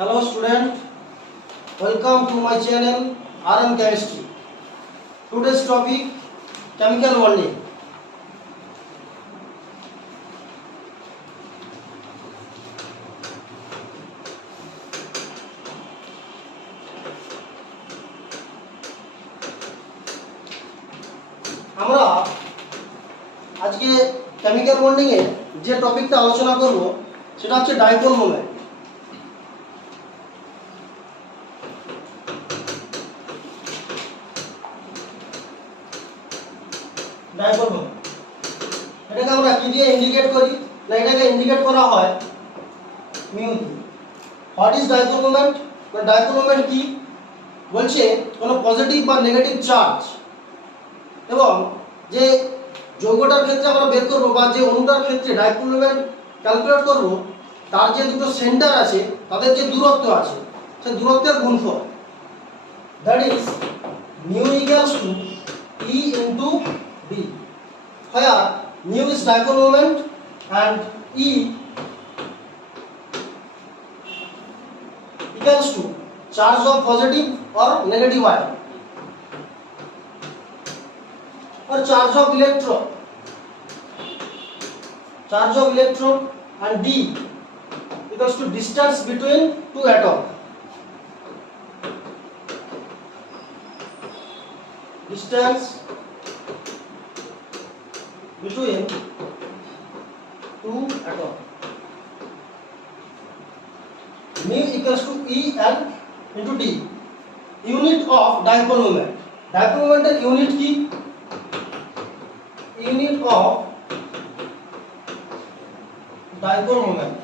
Hello student, welcome to my channel RM Chemistry. Today's topic chemical bonding. আমরা আজকে chemical bonding এ যে টপিকটা আলোচনা করব সেটা হচ্ছে ডাইপোল মোমেন্ট। ডাইপোল মোমেন্ট এটাকে আমরা কি দিয়ে ইন্ডিকেট করি? না, এটাকে ইন্ডিকেট করা হয় মিউ দিয়ে। What is dipole moment? Dipole moment কি বলছে? কোনো পজিটিভ বা নেগেটিভ চার্জ এবং যে যৌগটার ক্ষেত্রে আমরা বের করব বা যে অণুটার ক্ষেত্রে ডাইপোল মোমেন্ট ক্যালকুলেট করব, তার যে দুটো সেন্টার আছে তাদের যে দূরত্ব আছে সেই দূরত্বের গুণফল, that is mu equals to E into B, where mu is dipole moment and E equals to charge of positive or negative ion or charge of electron and D equals to distance between two atoms. Distance between two atoms. Mu equals to E and into D. Unit of dipole moment. Dipole moment এর unit কি? Unit of dipole moment.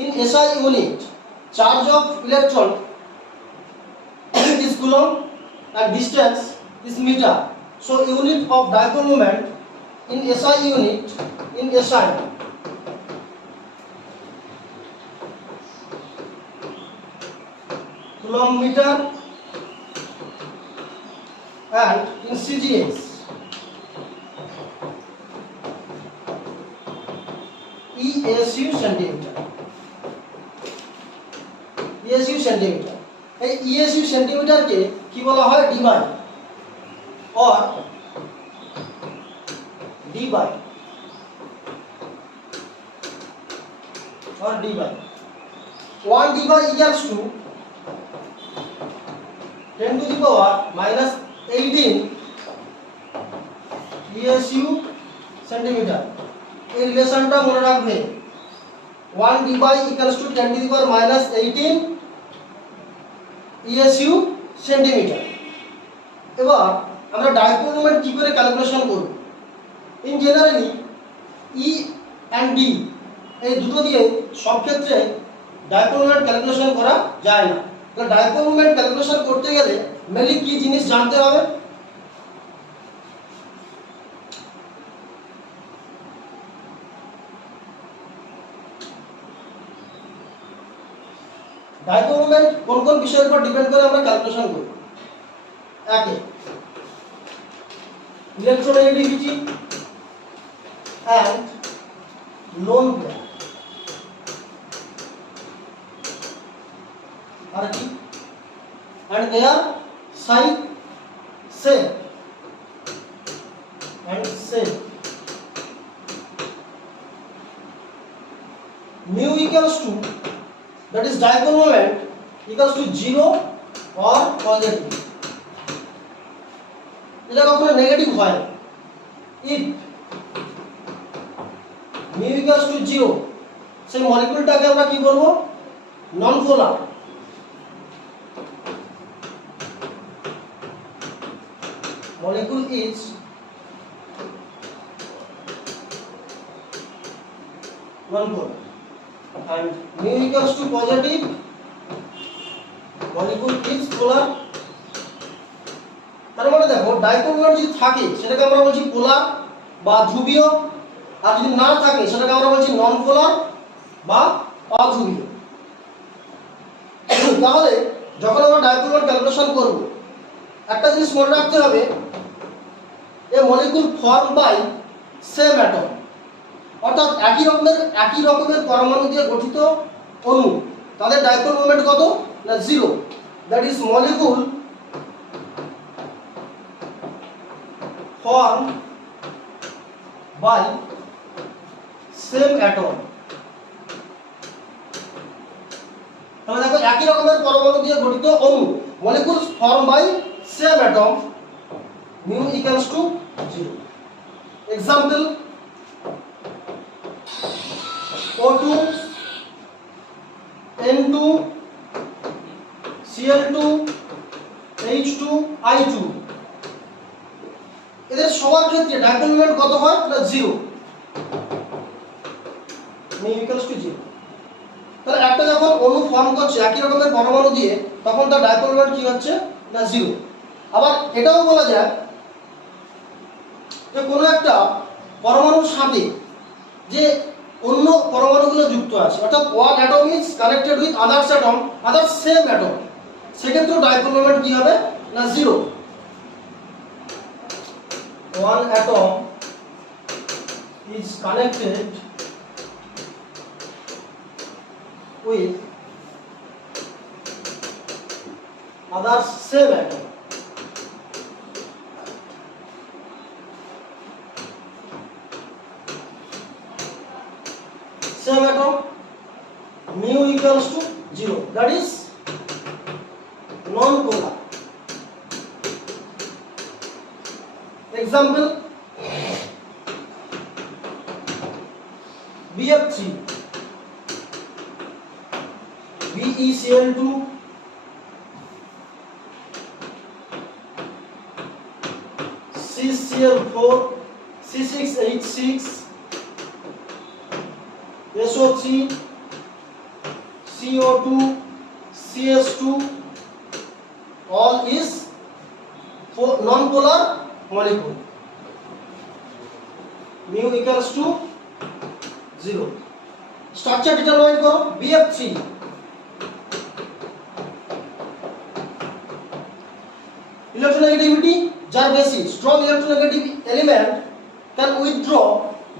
In SI unit, charge of electron is coulomb and distance is meter. So unit of dipole moment in SI unit, in SI, coulomb meter, and in CGS, ESU centimeter. ESU centimetre. এই ESU সেন্টিমিটারকে কি বলা হয়? ডিবাই or ডিবাই 1 ডিবাই equals to 10 to the power minus 18 ESU centimetre. এই রিলেশনটা মনে রাখবে, 1 ডিবাই equals to 10 to the power minus 18 ESU centimetre. এবার আমরা ডাইপোল মোমেন্ট কি করে ক্যালকুলেশন করব? In generally E and D এই দুটো দিয়ে সব ক্ষেত্রে ডাইপোল মোমেন্ট ক্যালকুলেশন করা যায় না। তো ডাইপোল মোমেন্ট ক্যালকুলেশন করতে গেলে মেনলি কি জিনিস জানতে হবে? ডাইপোল মোমেন্ট কোন কোন বিষয়ের উপর ডিপেন্ড করে আমরা ক্যালকুলেশন করি? একে ইলেকট্রোনেগেটিভিটি and lone pair, আর কি and their side shape and shape. Mu equals to, that is dipole moment equals to 0 or positive. এটা কখনো নেগেটিভ হয় না। if mu equals to 0, সেই মলিকিউলটাকে আমরা কি বলবো? নন পোলার। molecule is non polar and mu equals to positive, molecule is polar. তার মানে দেখো, ডাইপোল মোমেন্ট যদি থাকে সেটাকে আমরা বলছি পোলার বা ধ্রুবীয়, আর যদি না থাকে সেটাকে আমরা বলছি নন পোলার বা অধ্রুবীয়। তাহলে যখন আমরা ডাইপোল মোমেন্ট ক্যালকুলেশন করব, একটা জিনিস মনে রাখতে হবে, a molecule formed by same atom অর্থাৎ একই রকমের পরমাণু দিয়ে গঠিত অণু, তাদের ডাইপোল মোমেন্ট কত না 0। That is molecule formed by same atom। তাহলে দেখো একই রকমের পরমাণু দিয়ে গঠিত অণু, molecules formed by same atom, mu equals to 0। Example: O2, N2, Cl2, H2, I2, এদের সবার ক্ষেত্রে ডাইপোল মোমেন্ট কত হয় না 0, mu equals to 0। তাহলে একটা যখন অণু ফর্ম করছে একই রকমের পরমাণু দিয়ে, তখন তার ডাইপোল মোমেন্ট কি হচ্ছে না 0। আবার এটাও বলা যায় যে কোনো একটা পরমাণুর সাথে যে অন্য পরমাণুগুলো যুক্ত আছে, অর্থাৎ one atom is connected with others atom, other same atom, সেক্ষেত্রে ডাইপোল মোমেন্ট কি হবে না 0। one atom is connected with others same atom, mu equals to 0, that is non-polar। Example: BF3, BeCl2, CCl4, C6H6, SO3, CO2, CS2, all is non-polar molecule, mu equals to 0। Structure determine করো। BF3, electronegativity যার বেশি, strong electronegative element can withdraw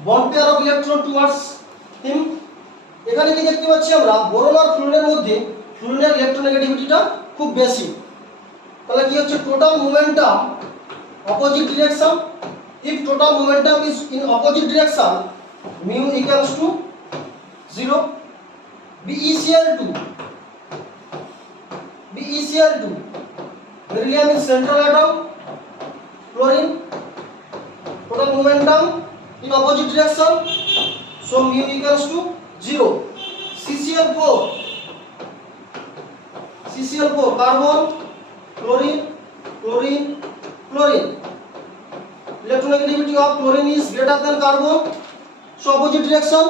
bond pair of electron towards হিম। এখানে কি দেখতে পাচ্ছি আমরা, boron আর ফ্লুরিনের মধ্যে ফ্লুরিনের ইলেকট্রোনেগেটিভিটিটা খুব বেশি। তাহলে কি হচ্ছে, total momentum opposite direction, if total momentum is in opposite direction, mu equals to 0। BeCl2, beryllium is central atom, fluorine, total momentum in opposite direction, so mu equals to 0। CCl4, carbon, chlorine, electronegativity of chlorine is greater than carbon, so opposite direction,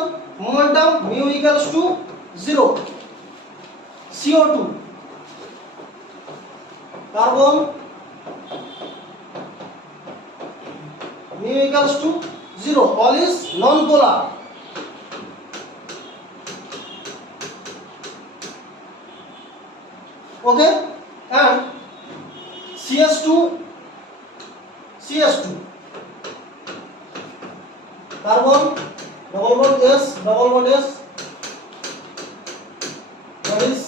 momentum mu equals to 0। CO2, carbon, mu equals to 0, all is non-polar। Okay, and CS2, carbon, double bond S, that is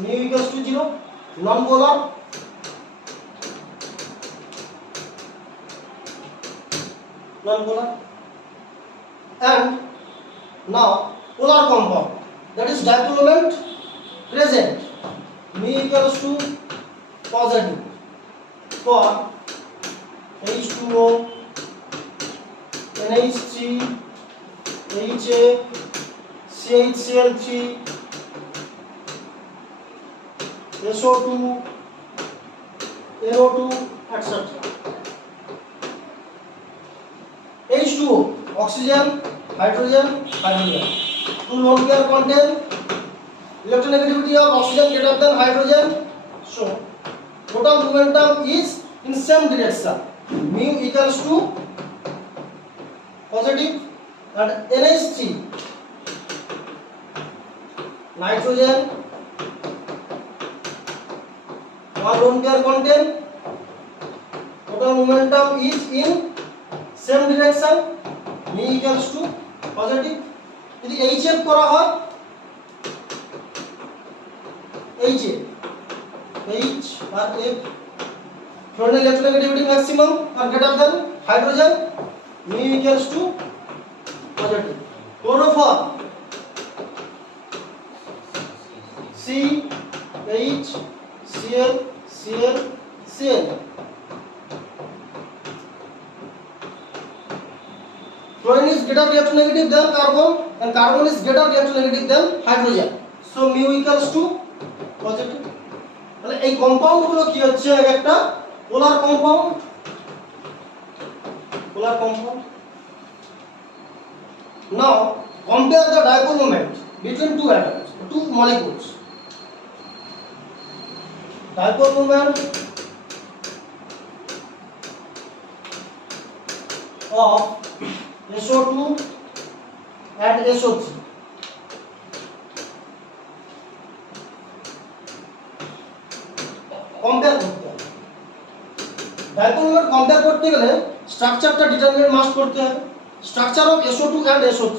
mu equals to 0, non-polar। And now polar compound, that is dipole moment present, mu equals to positive for H2O, NH3, HA, CHCl3, SO2, NO2, etc. H2O, oxygen, hydrogen, two lone pair contain electronegativity of oxygen greater than hydrogen, so total momentum is in same direction, mu equals to positive, and NH3, nitrogen, one lone pair contain, total momentum is in same direction, mu equals to positive. যদি HF করা হয়, HF, H আর F, fluorine electronegativity maximum আর greater than hydrogen, mu equals to positive. Chloroform, CH, Cl, Cl, Cl. Fluorine is greater electronegative than carbon and carbon is greater electronegative than hydrogen. So mu equals to positive. তাহলে এই compound গুলো কি হচ্ছে, একটা পোলার compound, polar compound. Now compare the dipole moment between two atoms, two molecules. Dipole moment of SO2 and SO3. Compare করতে হবে। Dipole moment compare করতে গেলে স্ট্রাকচারটা ডিটারমিনেট মাস্ট করতে হবে। Structure of SO2 and SO3.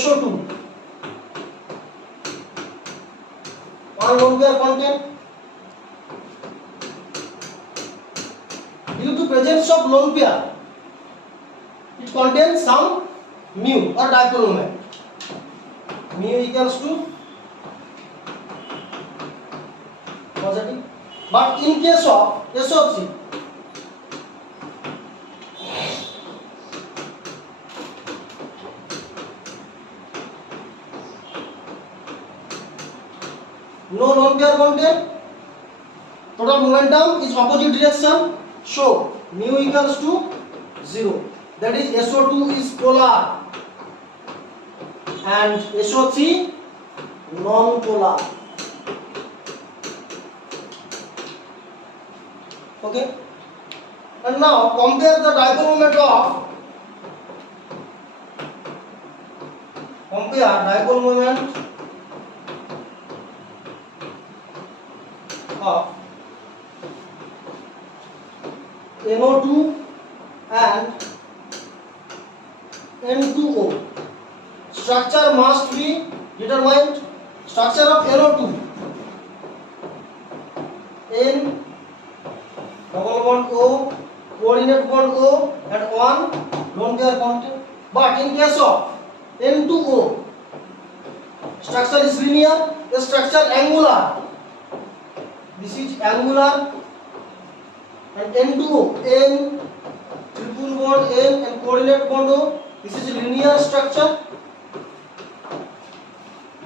SO2 one lone pair content. Due to presence of lone pair, it contains some mu or dipole moment. Mu equals to positive. But in case of SO3, no lone pair content, total momentum is opposite direction, so mu equals to 0. That is SO2 is polar and SO3 non-polar. Okay, and now compare the dipole moment of of NO2 and N2O. Structure must be determined. Structure of NO2, N double bond O, coordinate bond O and one lone pair content. But in case of N2O, structure is linear, the structure angular. This is angular, and N2O, N triple bond N and coordinate bond O. This is linear structure.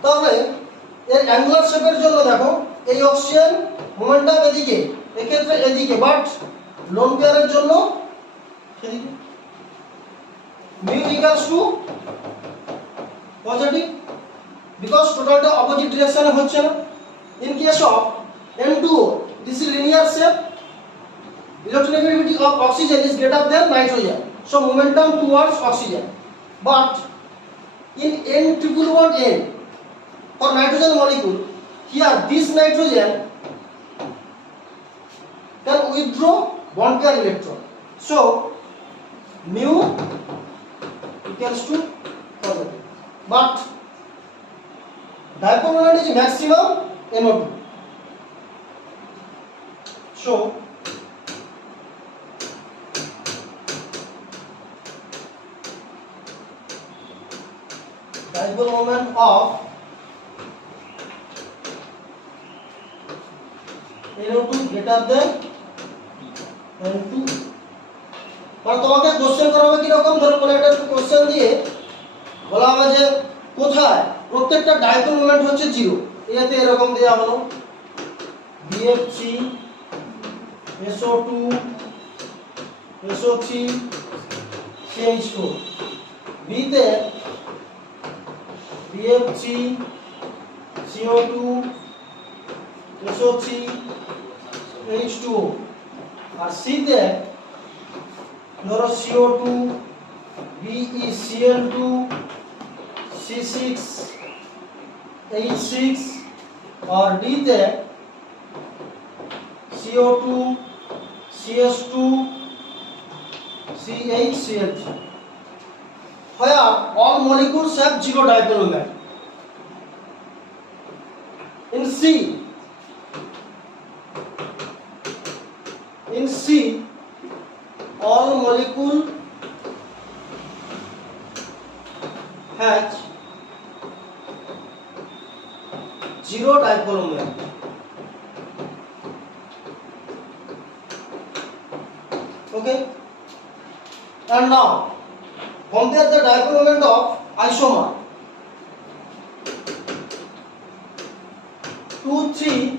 তবে এর angular শেপের জন্য দেখো এই oxygen momentum এদিকে, এক্ষেত্রে এদিকে, but loan পেয়ারের জন্য এদিকে। mu equals to positive because totalটা অপোজিট ডিরেকশনে হচ্ছে না। In case of N2O, this is linear shape. Electronegativity of oxygen is greater than nitrogen, so momentum towards oxygen. But in N triple bond N for nitrogen molecule, here this nitrogen can withdraw bond pair electron, so mu equals to positive. But dipole moment is maximum NO2, so dipole moment of NO2 greater than N2. মানে তোমাকে question করা হবে কি রকম, ধরো কোনো একটা question দিয়ে বলা হবে যে কোথায় প্রত্যেকটা ডাইপোল মোমেন্ট হচ্ছে 0, এতে এরকম দেয়া হলো BF3 SO2 SO3 CH4, B তে BF3 CO2 SO3 H2O, আর C তে ধরো CO2 BeCl2 C6 H6, और D তে CO2 CS2 CHCl3। where all molecules have zero dipole moment. In C, all molecule has zero dipole moment. Okay, and now compare the dipole moment of isomer 2,3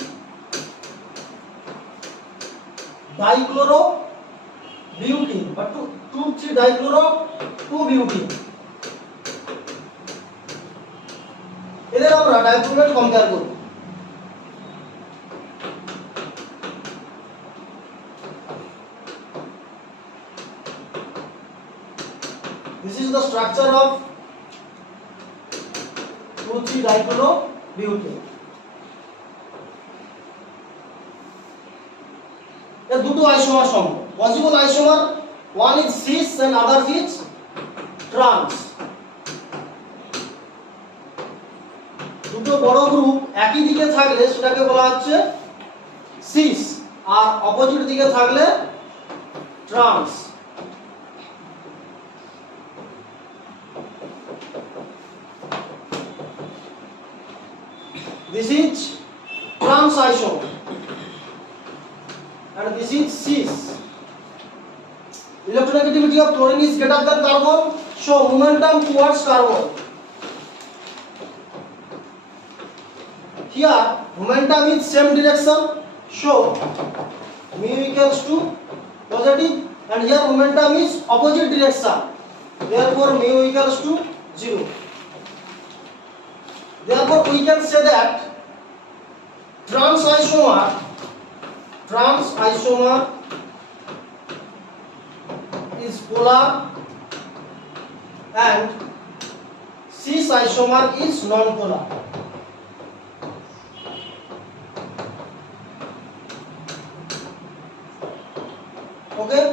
dichlorobutene, but 2,3 dichloro-2-butene. এদের আমরা dipole moment compare করব। This is the structure of 2,3 dichlorobutene. এর দুটো isomer সম্ভব। Possible isomer, one is cis and other is trans. দুটো বড় group একই দিকে থাকলে সেটাকে বলা হচ্ছে সিস, আর অপোজিট দিকে থাকলে trans. This is trans isomer and this is cis. Electronegativity of chlorine is greater than carbon, so momentum towards carbon. Here momentum is same direction, so mu equals to positive, and here momentum is opposite direction, therefore mu equals to 0. Therefore we can say that trans isomer is polar and cis isomer is non-polar. Okay,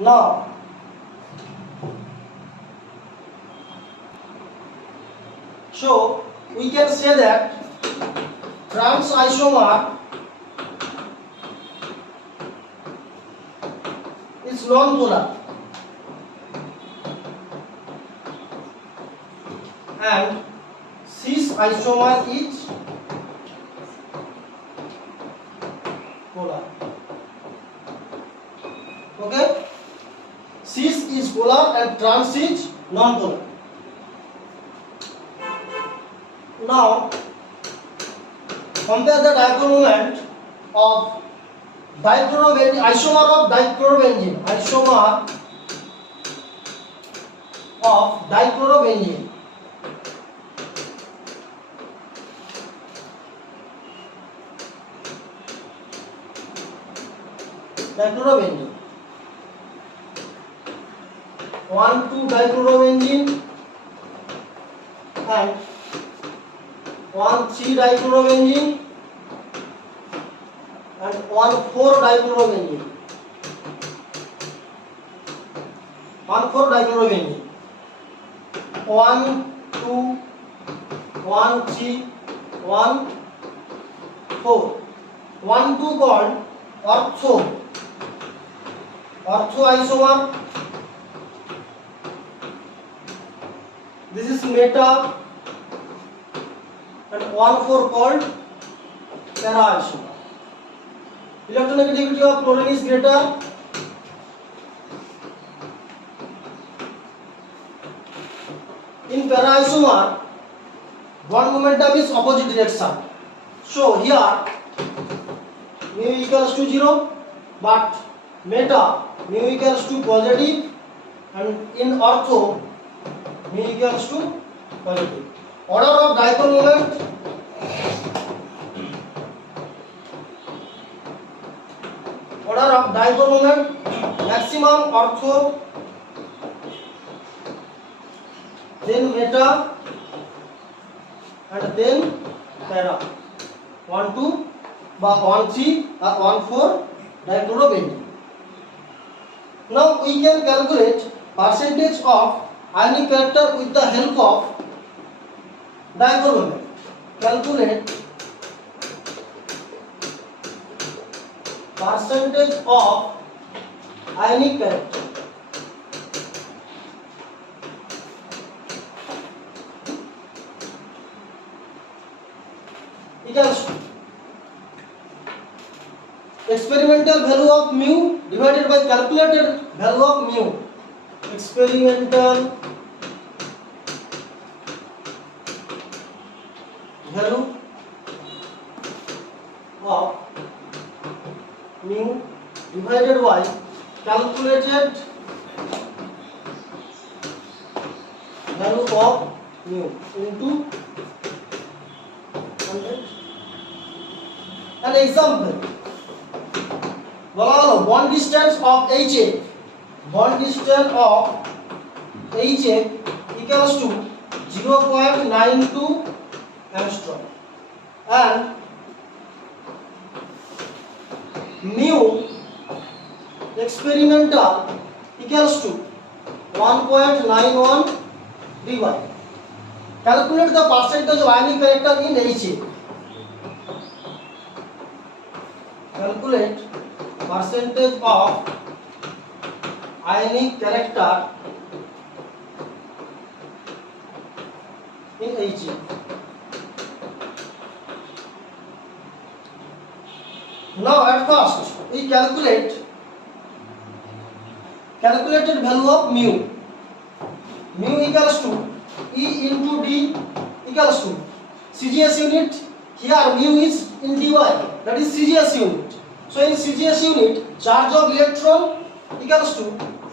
now so we can say that trans isomer is non-polar and cis isomer is polar. Okay, cis is polar and trans is non-polar. Now compare the dipole moment of isomer of dichlorobenzene. Dichlorobenzene 1,2 dichlorobenzene and 1,3 dichlorobenzene and 1,4 dichlorobenzene. 1,4 dichlorobenzene. 1, 2, 1, 3, 1, 4. 1, 2 called ortho isomer. This is meta, and 1,4 called para isomer. Electronegativity of chlorine is greater. In para isomer, bond momentum is opposite direction. So here mu equals to 0, but meta mu equals to positive, and in ortho mu equals to positive. Order of dipole moment. Order of dipole moment: maximum ortho, then meta, and then para. 1, 2 বা 1, 3 আর 1, 4 dichlorobenzene. Now we can calculate percentage of ionic character with the help of dichromatic. Calculate percentage of ionic character equals to experimental value of mu divided by calculated value of mu. Experimental value of mu divided by calculated value of mu into 100. An example, bond distance of HA, bond distance of HA equals to 0.92 angstrom, and mu experimental equals to 1.91 dy. Calculate the percentage of ionic character in HA. Calculate percentage of ionic character in HA. Now at first we calculated value of mu. Mu equals to E into D equals to CGS unit. Here mu is in dy, that is CGS unit. So in CGS unit, charge of electron equals to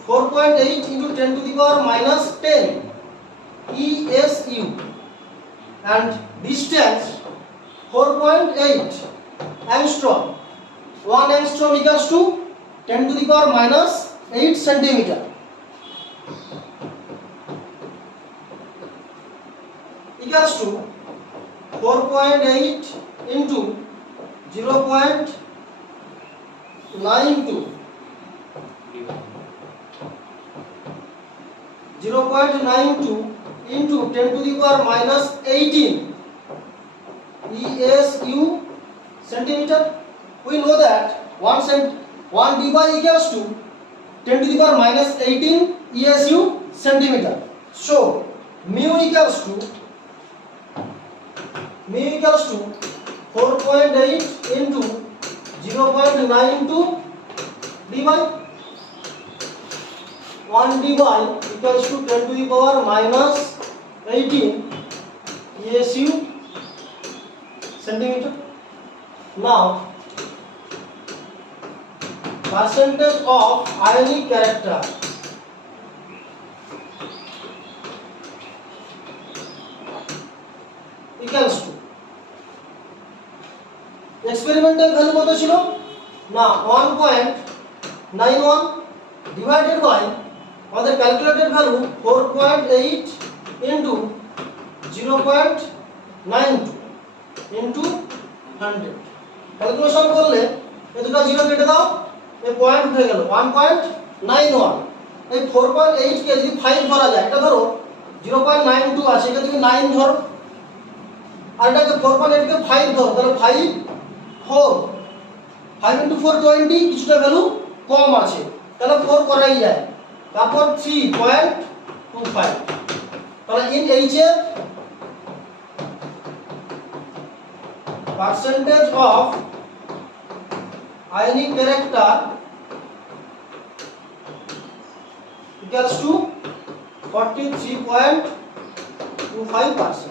4.8 into 10 to the power minus 10 ESU, and distance 4.8 angstrom. 1 angstrom equals to 10 to the power minus 8 centimeter. Equals to 4.8 into 0.92 into 10 to the power minus 18 ESU centimeter. We know that 1 dy equals to 10 to the power minus 18 ESU centimeter. So mu equals to 4.8 into 0.92 dy. 1 dy equals to 10 to the power minus 18 ESU centimeter. Now percentage of ionic character equals to experimental value কত ছিল না 1.91 divided by আমাদের calculated value 4.8 into 0.92 into 100. Calculation করলে এই দুটো zero কেটে দাও, এই পয়েন্ট উঠে গেল 1.91. এই 4.8 কে যদি 5 ধরা যায়, এটা ধরো 0.92 আছে, এটা তুমি 9 ধরো, আর এটাকে 4.8 কে 5 ধরো, তাহলে 5 into 4 20, কিছুটা ভ্যালু কম আছে, তাহলে 4 করাই যায়, তারপর 3.25. তাহলে in HF percentage of ionic character equals to 43.25%.